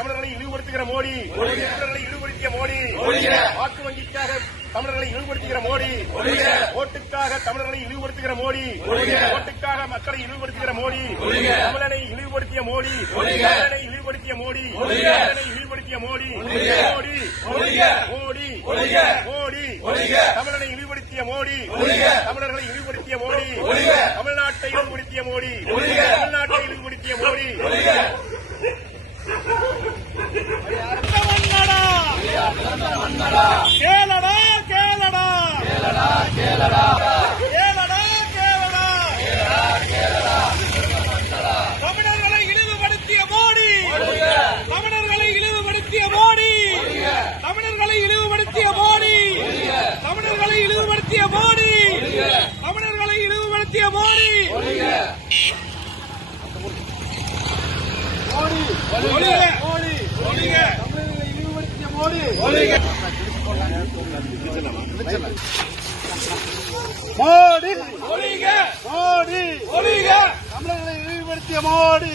தமிழர்களை இழிவுபடுத்துகிற மோடி, தமிழர்களை இழிவுபடுத்திய மோடி, வாக்கு வங்கிக்காக தமிழர்களை இழிவுபடுத்துகிற மோடி, ஓட்டுக்காக தமிழர்களை இழிவுபடுத்துகிற மோடி, ஓட்டுக்காக மக்களை இழிவுபடுத்துகிற மோடி, தமிழனை இழிவுபடுத்திய மோடி, தமிழனை இழிவுபடுத்திய மோடி, தமிழனை இழிவுபடுத்திய மோடி, மோடி மோடி மோடி தமிழனை இழிவுபடுத்திய மோடி, தமிழர்களை இழிவுபடுத்திய மோடி, தமிழ்நாட்டை இழிவுபடுத்திய மோடி, தமிழ்நாட்டை இழிவுபடுத்திய மோடி. கேளடா கேளடா கேளடா கேளடா கேளடா தமிழர்களை இழிவுபடுத்திய மோடி, தமிழர்களை இழிவுபடுத்திய மோடி, தமிழர்களை இழிவுபடுத்திய மோடி, தமிழர்களை இழிவுபடுத்திய மோடி, தமிழர்களை இழிவுபடுத்திய மோடி. மோடி மோடி மோடி தமிழர்களை இழிவுபடுத்திய மோடி.